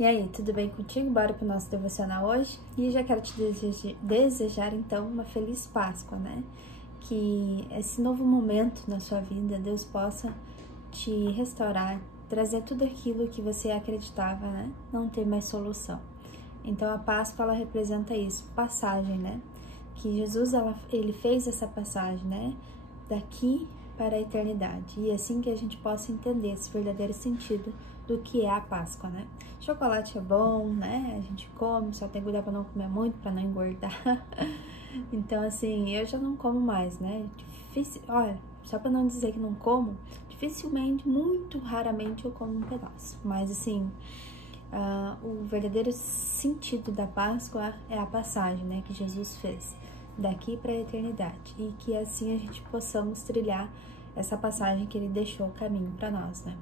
E aí, tudo bem contigo? Bora pro nosso devocional hoje? E já quero te desejar então uma feliz Páscoa, né? Que esse novo momento na sua vida, Deus possa te restaurar, trazer tudo aquilo que você acreditava, né? Não ter mais solução. Então a Páscoa, ela representa isso, passagem, né? Que Jesus, ele fez essa passagem, né? Daqui para a eternidade. E assim que a gente possa entender esse verdadeiro sentido do que é a Páscoa, né? Chocolate é bom, né? A gente come, só tem que cuidar para não comer muito, para não engordar. Então, assim, eu já não como mais, né? Olha, só para não dizer que não como, dificilmente, muito raramente eu como um pedaço. Mas, assim, o verdadeiro sentido da Páscoa é a passagem, né? Que Jesus fez daqui para a eternidade. E que assim a gente possamos trilhar essa passagem que ele deixou o caminho para nós, né?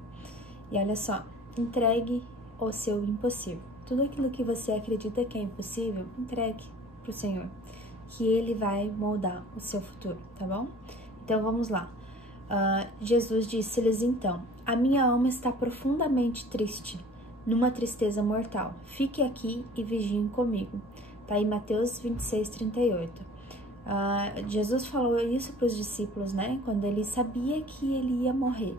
E olha só, entregue o seu impossível. Tudo aquilo que você acredita que é impossível, entregue para o Senhor, que Ele vai moldar o seu futuro, tá bom? Então vamos lá. Jesus disse-lhes então: a minha alma está profundamente triste, numa tristeza mortal. Fique aqui e vigiem comigo. Tá aí Mateus 26:38. Jesus falou isso para os discípulos, né? Quando ele sabia que ele ia morrer.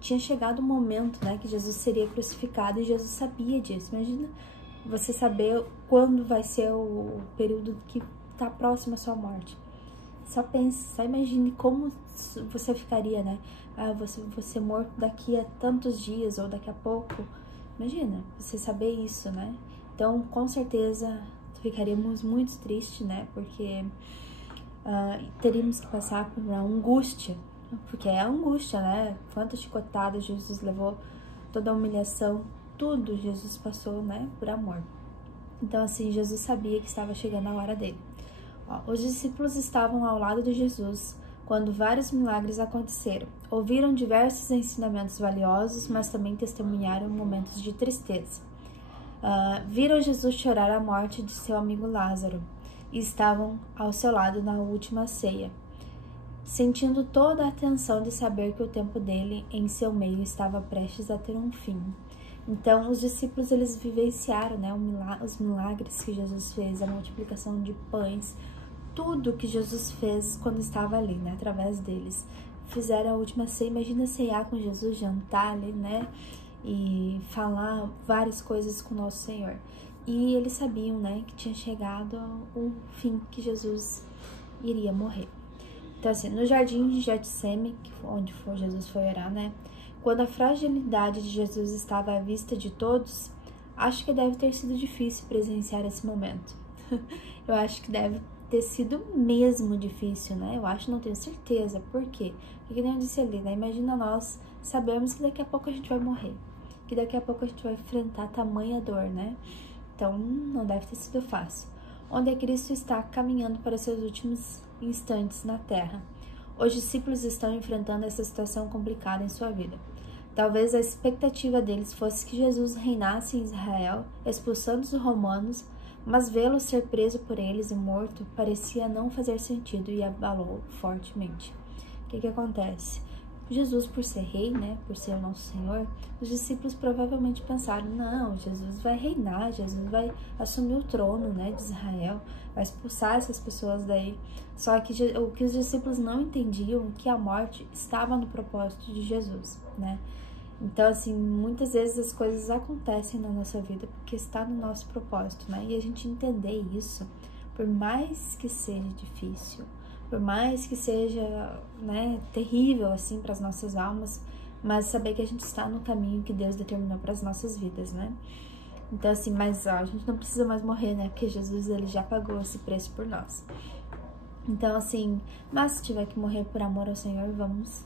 Tinha chegado o momento, né, que Jesus seria crucificado e Jesus sabia disso. Imagina você saber quando vai ser o período que está próximo à sua morte. Só pense, só imagine como você ficaria, né? Você morto daqui a tantos dias ou daqui a pouco. Imagina, você saber isso, né? Então, com certeza, ficaríamos muito tristes, né? Porque teríamos que passar por uma angústia. Porque é angústia, né? Quantas chicotadas Jesus levou, toda a humilhação, tudo Jesus passou, né? Por amor. Então, assim, Jesus sabia que estava chegando a hora dele. Os discípulos estavam ao lado de Jesus quando vários milagres aconteceram. Ouviram diversos ensinamentos valiosos, mas também testemunharam momentos de tristeza. Viram Jesus chorar a morte de seu amigo Lázaro e estavam ao seu lado na última ceia, sentindo toda a tensão de saber que o tempo dele em seu meio estava prestes a ter um fim. Então, os discípulos, eles vivenciaram, né, os milagres que Jesus fez, a multiplicação de pães, tudo que Jesus fez quando estava ali, né, através deles. Fizeram a última ceia, imagina ceiar com Jesus, jantar ali, né, e falar várias coisas com o nosso Senhor. E eles sabiam, né, que tinha chegado o fim, que Jesus iria morrer. Então, assim, no jardim de Getsêmani, onde Jesus foi orar, né? Quando a fragilidade de Jesus estava à vista de todos, acho que deve ter sido difícil presenciar esse momento. Eu acho que deve ter sido mesmo difícil, né? Eu acho, não tenho certeza. Por quê? Porque nem eu disse ali, né? Imagina nós sabemos que daqui a pouco a gente vai morrer. Que daqui a pouco a gente vai enfrentar tamanha dor, né? Então, não deve ter sido fácil. Onde Cristo está caminhando para seus últimos instantes na terra. Os discípulos estão enfrentando essa situação complicada em sua vida. Talvez a expectativa deles fosse que Jesus reinasse em Israel, expulsando os romanos, mas vê-lo ser preso por eles e morto parecia não fazer sentido e abalou fortemente. O que acontece? Jesus, por ser rei, né, por ser o nosso Senhor, os discípulos provavelmente pensaram: não, Jesus vai reinar, Jesus vai assumir o trono, né, de Israel, vai expulsar essas pessoas daí. Só que o que os discípulos não entendiam é que a morte estava no propósito de Jesus, né? Então, assim, muitas vezes as coisas acontecem na nossa vida porque está no nosso propósito, né? E a gente entender isso, por mais que seja difícil, por mais que seja, né, terrível, assim, para as nossas almas, mas saber que a gente está no caminho que Deus determinou para as nossas vidas, né? Então, assim, mas a gente não precisa mais morrer, né? Porque Jesus, ele já pagou esse preço por nós. Então, assim, mas se tiver que morrer por amor ao Senhor, vamos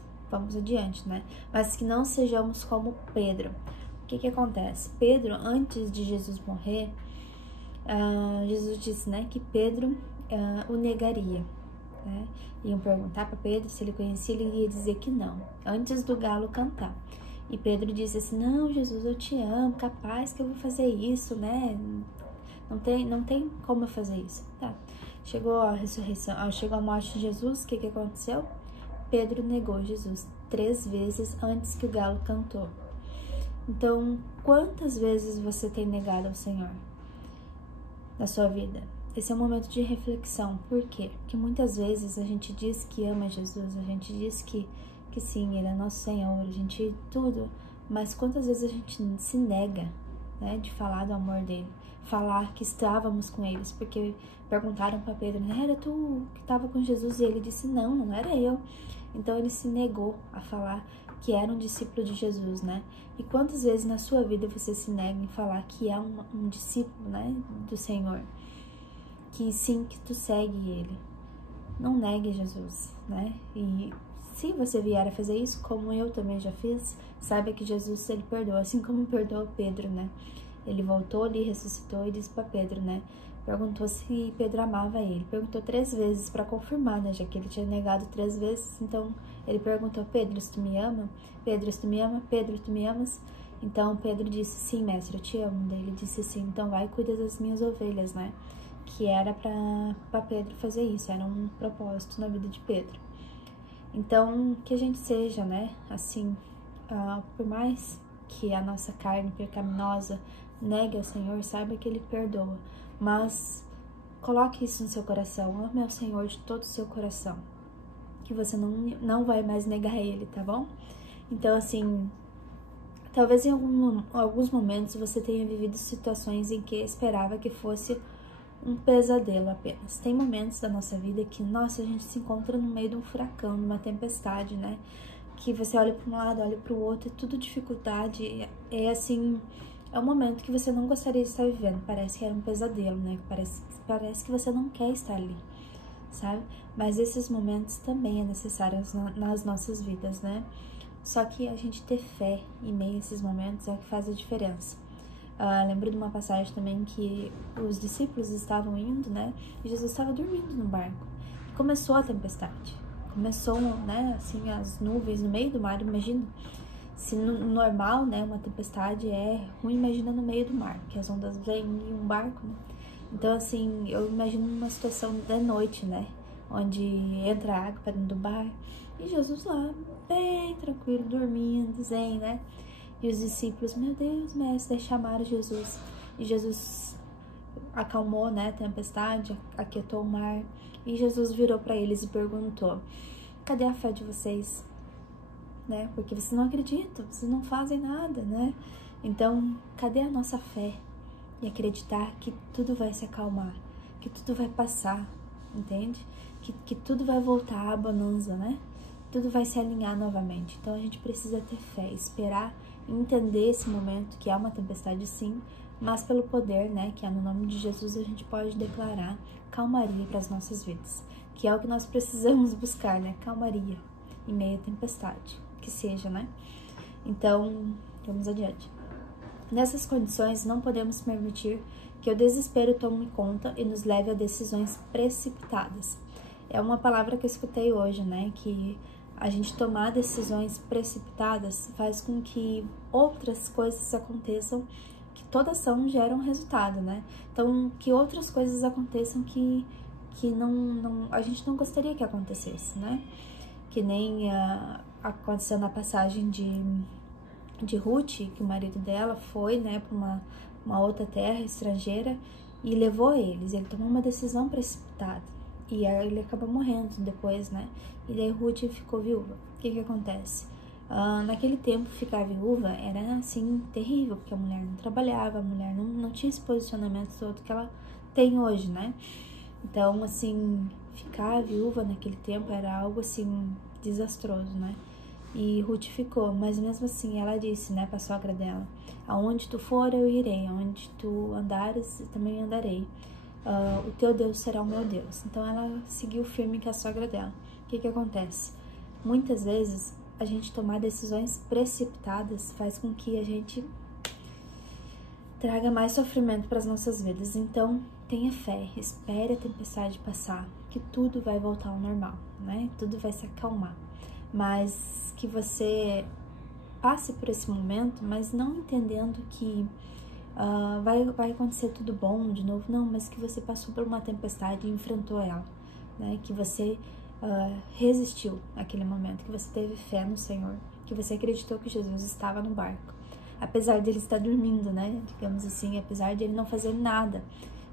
adiante, né? Mas que não sejamos como Pedro. O que acontece? Pedro, antes de Jesus morrer, Jesus disse, né, que Pedro o negaria. Né? Iam perguntar para Pedro se ele conhecia, ele ia dizer que não, antes do galo cantar. E Pedro disse assim: não, Jesus, eu te amo, capaz que eu vou fazer isso, né? Não tem como eu fazer isso. Tá. Chegou a ressurreição, chegou a morte de Jesus, o que aconteceu? Pedro negou Jesus 3 vezes antes que o galo cantou. Então, quantas vezes você tem negado ao Senhor na sua vida? Esse é um momento de reflexão. Por quê? Porque muitas vezes a gente diz que ama Jesus, a gente diz que sim, Ele é nosso Senhor, a gente tudo, mas quantas vezes a gente se nega, né, de falar do amor dele, falar que estávamos com eles, porque perguntaram para Pedro, era tu que estava com Jesus? E ele disse, não era eu. Então ele se negou a falar que era um discípulo de Jesus, né? E quantas vezes na sua vida você se nega em falar que é um discípulo, né, do Senhor? Que sim, que tu segue ele. Não negue Jesus, né? E se você vier a fazer isso, como eu também já fiz, saiba que Jesus, ele perdoa, assim como perdoou Pedro, né? Ele voltou ali, ressuscitou e disse para Pedro, né? Perguntou se Pedro amava ele. Perguntou 3 vezes para confirmar, né? Já que ele tinha negado 3 vezes. Então, ele perguntou, Pedro, se tu me ama? Pedro, se tu me ama? Pedro, tu me amas? Então, Pedro disse, sim, mestre, eu te amo. Daí ele disse sim, então vai e cuida das minhas ovelhas, né? Que era para Pedro fazer isso. Era um propósito na vida de Pedro. Então, que a gente seja, né? Assim, por mais que a nossa carne pecaminosa negue ao Senhor, saiba que Ele perdoa. Mas coloque isso no seu coração. Ame ao Senhor de todo o seu coração. Que você não vai mais negar Ele, tá bom? Então, assim, talvez em alguns momentos você tenha vivido situações em que esperava que fosse um pesadelo apenas. Tem momentos da nossa vida que, nossa, a gente se encontra no meio de um furacão, numa tempestade, né? Que você olha para um lado, olha para o outro, é tudo dificuldade. É assim, é um momento que você não gostaria de estar vivendo. Parece que era um pesadelo, né? Parece que você não quer estar ali, sabe? Mas esses momentos também é necessários nas nossas vidas, né? Só que a gente ter fé em meio a esses momentos é o que faz a diferença. Lembro de uma passagem também que os discípulos estavam indo, né? E Jesus estava dormindo no barco. E começou a tempestade. Começou, né? Assim, as nuvens no meio do mar. Imagina, se no normal, né? Uma tempestade é ruim, imagina no meio do mar, que as ondas vêm em um barco, né? Então, assim, eu imagino uma situação da noite, né? Onde entra água para dentro do bar. E Jesus lá, bem tranquilo, dormindo, zen, né? E os discípulos, meu Deus, mestre, chamaram Jesus. E Jesus acalmou, né, a tempestade, aquietou o mar. E Jesus virou para eles e perguntou, cadê a fé de vocês? Né? Porque vocês não acreditam, vocês não fazem nada, né? Então, cadê a nossa fé? E acreditar que tudo vai se acalmar, que tudo vai passar, entende? Que tudo vai voltar à bonança, né? Tudo vai se alinhar novamente. Então, a gente precisa ter fé, esperar, entender esse momento, que é uma tempestade sim, mas pelo poder, né, que é no nome de Jesus, a gente pode declarar calmaria para as nossas vidas, que é o que nós precisamos buscar, né, calmaria em meio à tempestade, que seja, né? Então, vamos adiante. Nessas condições, não podemos permitir que o desespero tome conta e nos leve a decisões precipitadas. É uma palavra que eu escutei hoje, né, que a gente tomar decisões precipitadas faz com que outras coisas aconteçam, que toda ação gera um resultado, né? Então, que outras coisas aconteçam que a gente não gostaria que acontecesse, né? Que nem aconteceu na passagem de Ruth, que o marido dela foi, né, para uma outra terra estrangeira e levou eles. Ele tomou uma decisão precipitada. E aí ele acabou morrendo depois, né? E daí Ruth ficou viúva. O que acontece? Naquele tempo, ficar viúva era, assim, terrível, porque a mulher não trabalhava, a mulher não tinha esse posicionamento todo que ela tem hoje, né? Então, assim, ficar viúva naquele tempo era algo, assim, desastroso, né? E Ruth ficou, mas mesmo assim ela disse, né, pra sogra dela, aonde tu for eu irei, aonde tu andares eu também andarei. O teu Deus será o meu Deus. Então ela seguiu firme com a sogra dela. O que acontece? Muitas vezes a gente tomar decisões precipitadas faz com que a gente traga mais sofrimento para as nossas vidas. Então tenha fé, espere a tempestade passar, que tudo vai voltar ao normal, né? Tudo vai se acalmar. Mas que você passe por esse momento, mas não entendendo que vai acontecer tudo bom de novo, não, mas que você passou por uma tempestade e enfrentou ela, né? Que você resistiu naquele momento, que você teve fé no Senhor, que você acreditou que Jesus estava no barco. apesar dele estar dormindo, né? Digamos assim, apesar de ele não fazer nada.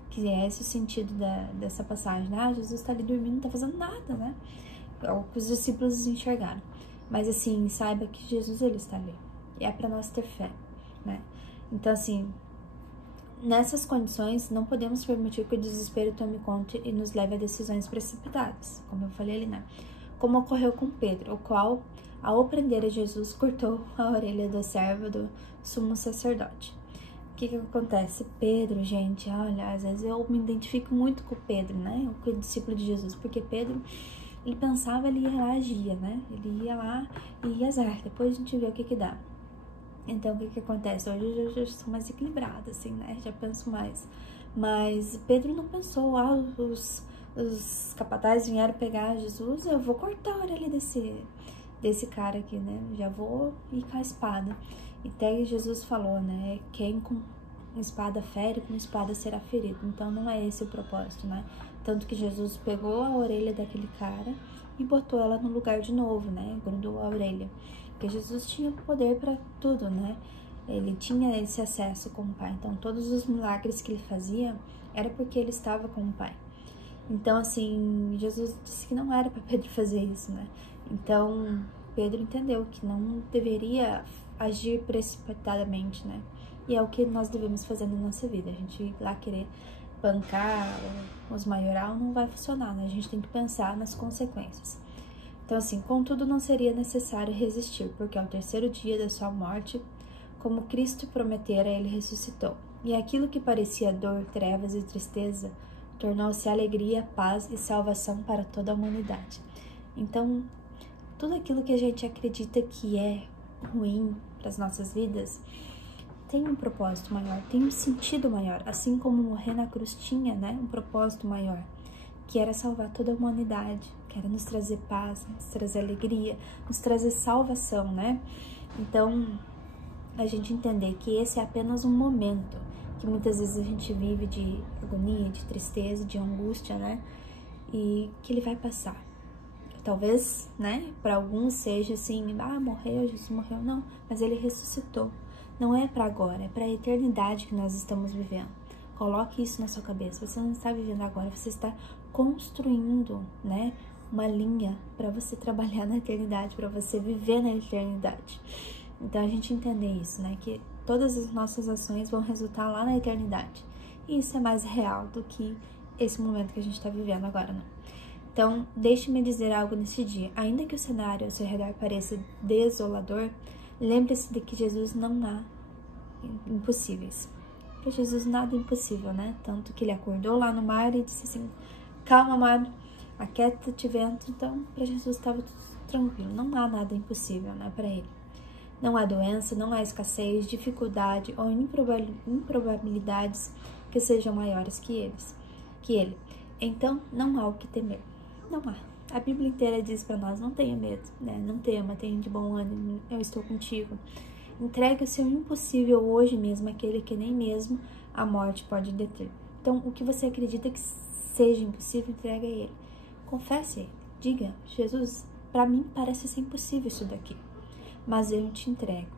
Que é esse o sentido dessa passagem, né? Ah, Jesus está ali dormindo, não está fazendo nada, né? É o que os discípulos enxergaram. Mas assim, saiba que Jesus, ele está ali. E é para nós ter fé, né? Então assim, nessas condições, não podemos permitir que o desespero tome conta e nos leve a decisões precipitadas, como eu falei ali, né? Como ocorreu com Pedro, o qual, ao prender a Jesus, cortou a orelha do servo do sumo sacerdote. O que acontece? Pedro, gente, olha, às vezes eu me identifico muito com Pedro, né? Com o discípulo de Jesus, porque Pedro, ele pensava, ele ia lá, agia, né? Ele ia lá e ia azar, depois a gente vê o que dá. Então, o que acontece? Hoje eu já sou mais equilibrada, assim, né? Já penso mais. Mas Pedro não pensou, os capatazes vieram pegar Jesus, eu vou cortar a orelha desse cara aqui, né? Já vou ir com a espada. E até Jesus falou, né? Quem com espada fere, com espada será ferido. Então, não é esse o propósito, né? Tanto que Jesus pegou a orelha daquele cara e botou ela no lugar de novo, né? Grudou a orelha. Porque Jesus tinha poder para tudo, né? Ele tinha esse acesso com o Pai. Então, todos os milagres que ele fazia era porque ele estava com o Pai. Então, assim, Jesus disse que não era para Pedro fazer isso, né? Então, Pedro entendeu que não deveria agir precipitadamente, né? E é o que nós devemos fazer na nossa vida. A gente ir lá querer bancar os maioral não vai funcionar, né? A gente tem que pensar nas consequências. Então, assim, contudo, não seria necessário resistir, porque ao terceiro dia da sua morte, como Cristo prometera, ele ressuscitou. E aquilo que parecia dor, trevas e tristeza, tornou-se alegria, paz e salvação para toda a humanidade. Então, tudo aquilo que a gente acredita que é ruim para as nossas vidas, tem um propósito maior, tem um sentido maior, assim como morrer na cruz tinha, né, um propósito maior, que era salvar toda a humanidade, que era nos trazer paz, nos trazer alegria, nos trazer salvação, né? Então, a gente entender que esse é apenas um momento, que muitas vezes a gente vive de agonia, de tristeza, de angústia, né? E que ele vai passar. Talvez, né, para alguns seja assim, morreu, Jesus morreu, não, mas ele ressuscitou. Não é para agora, é para a eternidade que nós estamos vivendo. Coloque isso na sua cabeça. Você não está vivendo agora, você está construindo, né, uma linha para você trabalhar na eternidade, para você viver na eternidade. Então a gente entender isso, né, que todas as nossas ações vão resultar lá na eternidade. E isso é mais real do que esse momento que a gente está vivendo agora, né? Então, deixe-me dizer algo nesse dia. Ainda que o cenário ao seu redor pareça desolador, lembre-se de que Jesus não há impossíveis. Para Jesus nada é impossível, né? Tanto que ele acordou lá no mar e disse assim, calma, mar, aquieta-te vento. Então, para Jesus estava tudo tranquilo. Não há nada impossível, né, para ele. Não há doença, não há escassez, dificuldade ou improbabilidades que sejam maiores que ele. Então, não há o que temer. Não há. A Bíblia inteira diz para nós, não tenha medo, né? Não tema, tenha de bom ânimo, eu estou contigo. Entregue o seu impossível hoje mesmo, aquele que nem mesmo a morte pode deter. Então, o que você acredita que seja impossível, entregue a ele. Confesse a ele. Diga, Jesus, para mim parece ser impossível isso daqui, mas eu te entrego.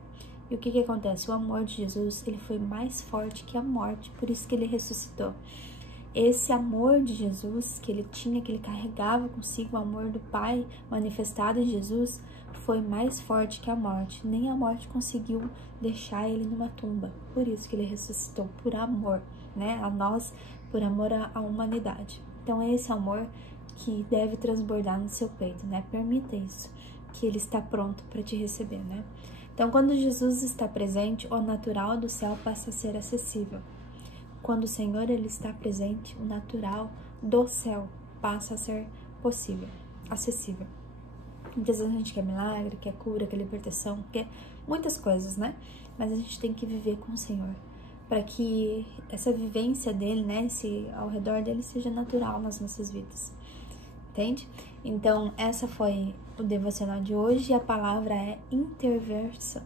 E o que acontece? O amor de Jesus, ele foi mais forte que a morte, por isso que ele ressuscitou. Esse amor de Jesus que ele tinha, que ele carregava consigo, o amor do Pai manifestado em Jesus, foi mais forte que a morte. Nem a morte conseguiu deixar ele numa tumba. Por isso que ele ressuscitou, por amor, né? A nós, por amor à humanidade. Então é esse amor que deve transbordar no seu peito, né? Permita isso, que ele está pronto para te receber, né? Então, quando Jesus está presente, o natural do céu passa a ser acessível. Quando o Senhor ele está presente, o natural do céu passa a ser possível, acessível. Muitas vezes a gente quer milagre, quer cura, quer libertação, quer muitas coisas, né? Mas a gente tem que viver com o Senhor, para que essa vivência dele, né, ao redor dele seja natural nas nossas vidas. Entende? Então, essa foi o devocional de hoje e a palavra é interversão.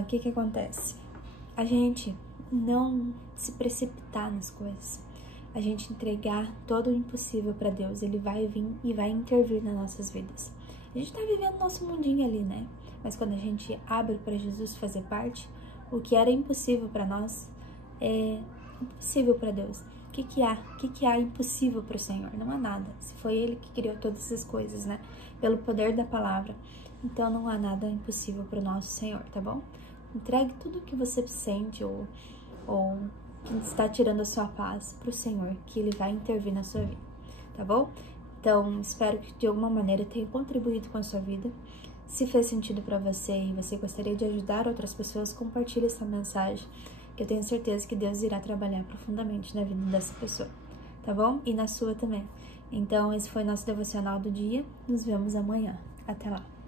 O que acontece? A gente não se precipitar nas coisas, a gente entregar todo o impossível para Deus, ele vai vir e vai intervir nas nossas vidas. A gente tá vivendo nosso mundinho ali, né? mas quando a gente abre para Jesus fazer parte, o que era impossível para nós é impossível para Deus. O que há impossível para o Senhor? Não há nada. Se foi Ele que criou todas essas coisas, né? Pelo poder da palavra. Então não há nada impossível para o nosso Senhor, tá bom? Entregue tudo o que você sente ou que está tirando a sua paz para o Senhor, que Ele vai intervir na sua vida, tá bom? Então, espero que de alguma maneira tenha contribuído com a sua vida. Se fez sentido para você e você gostaria de ajudar outras pessoas, compartilhe essa mensagem, que eu tenho certeza que Deus irá trabalhar profundamente na vida dessa pessoa, tá bom? E na sua também. Então, esse foi o nosso devocional do dia. Nos vemos amanhã. Até lá!